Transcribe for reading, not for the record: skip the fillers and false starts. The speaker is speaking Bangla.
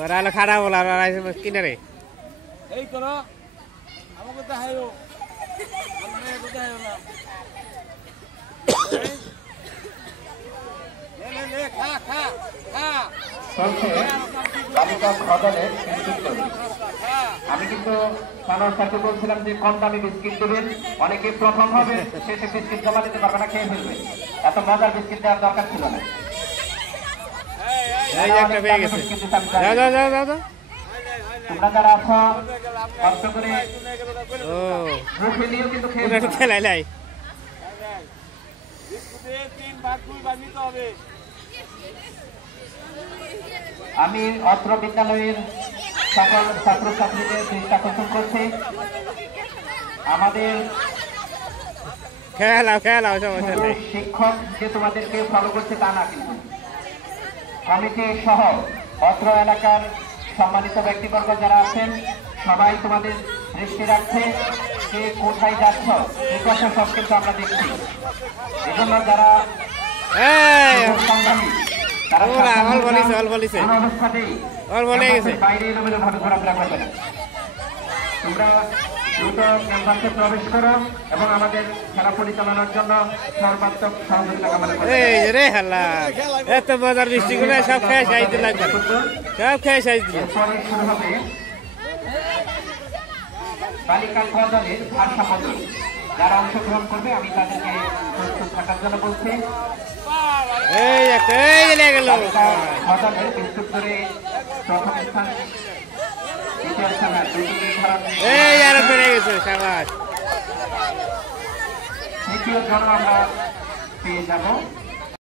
ওরা হলো খারাপ বলা কিনারে এই করো আমাকে তো হাইও আমি কিন্তু সাথে বলছিলাম যে কম দামি বিস্কিট দেবেন, অনেকে প্রথম হবে শেষে বিস্কিট জমা দিতে পারবে না, খেয়ে ফেলবে। এত মজার বিস্কিট দেওয়ার দরকার ছিল না। তোমরা যারা আছো কষ্ট করে মুখে নিয়েও কিন্তু খেলাই লাই আমি অত্র বিদ্যালয়ের সকল ছাত্রছাত্রীদের দৃষ্টি আকর্ষণ করছি। আমাদের শিক্ষক যে তোমাদেরকে ফলো করছে তা না, কিন্তু কমিটি সহ অত্র এলাকার সম্মানিত ব্যক্তিবর্গ যারা আছেন সবাই তোমাদের দৃষ্টি রাখছে যে কোথায় যাচ্ছ এই কথা সব কিন্তু আমরা দেখছি। এজন্য যারা বাইরে এলোমেলো ভাবে ঘোরাফেরা করবে না। তোমরা দ্রুত ক্যাম্পাসে প্রবেশ করো এবং আমাদের খেলা পরিচালনার জন্য সর্বাত্মক সহযোগিতা কামনা করো। এত মজার বৃষ্টিগুলো সব খেয়ে সাইজ লাগবে, সব খেয়ে সাইজ দিল। এরপরে শুরু হবে বালিকা দলের ভারসাম্য। যারা অংশগ্রহণ করবে আমি তাদেরকে প্রস্তুত থাকার জন্য বলছি। বিস্কুট করে প্রথম স্থান, দ্বিতীয় স্থান, তৃতীয় জন আমরা পেয়ে যাব।